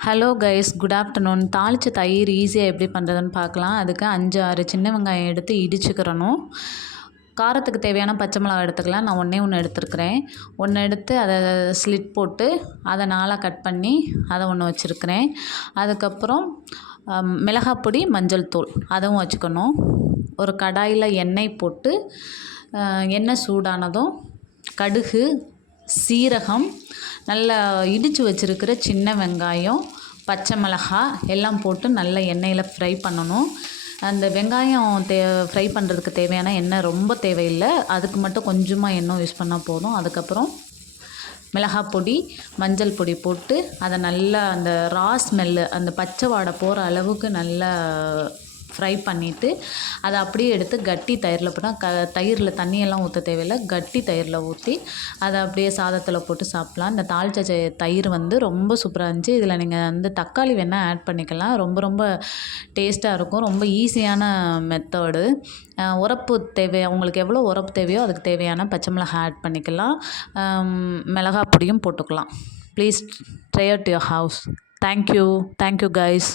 Hello guys, good afternoon. தாளிச்ச தயிர் ஈஸியாக எப்படி பண்ணுறதுன்னு பார்க்கலாம். அதுக்கு 5-6 சின்ன வெங்காயம் எடுத்து இடிச்சுக்கிறணும். காரத்துக்கு தேவையான பச்சை மிளகாய் எடுத்துக்கலாம். நான் ஒன்று எடுத்துருக்கிறேன். ஒன்று எடுத்து அதை ஸ்லிட் போட்டு அதை 4 கட் பண்ணி அதை ஒன்று வச்சுருக்கிறேன். அதுக்கப்புறம் மிளகாய் பொடி, மஞ்சள் தூள் அதுவும் வச்சுக்கணும். ஒரு கடாயில் எண்ணெய் போட்டு எண்ணெய் சூடானதும் கடுகு, சீரகம், நல்லா இடித்து வச்சுருக்கிற சின்ன வெங்காயம், பச்சை மிளகாய் எல்லாம் போட்டு நல்லா எண்ணெயில் ஃப்ரை பண்ணணும். அந்த வெங்காயம் ஃப்ரை பண்ணுறதுக்கு தேவையான எண்ணெய் ரொம்ப தேவையில்லை, அதுக்கு மட்டும் கொஞ்சமாக எண்ணெய் யூஸ் பண்ணால் போதும். அதுக்கப்புறம் மிளகாய் பொடி, மஞ்சள் பொடி போட்டு அதை நல்லா அந்த ரா ஸ்மெல்லு, அந்த பச்சை வாடை போகிற அளவுக்கு நல்லா ஃப்ரை பண்ணிவிட்டு அதை அப்படியே எடுத்து கட்டி தயிரில் போட்டால் தயிரில் தண்ணியெல்லாம் ஊற்ற தேவையில்லை, கட்டி தயிரில் ஊற்றி அதை அப்படியே சாதத்தில் போட்டு சாப்பிட்லாம். இந்த தாளிச்ச தயிர் ரொம்ப சூப்பராக இருந்துச்சு. இதில் நீங்கள் தக்காளி வேணால் ஆட் பண்ணிக்கலாம். ரொம்ப டேஸ்ட்டாக இருக்கும். ரொம்ப ஈஸியான மெத்தடு. உரப்பு உங்களுக்கு எவ்வளோ உரப்பு தேவையோ அதுக்கு தேவையான பச்சை மிளகாய் ஆட் பண்ணிக்கலாம். மிளகாய் பொடியும் போட்டுக்கலாம். Please try at your house. Thank you guys.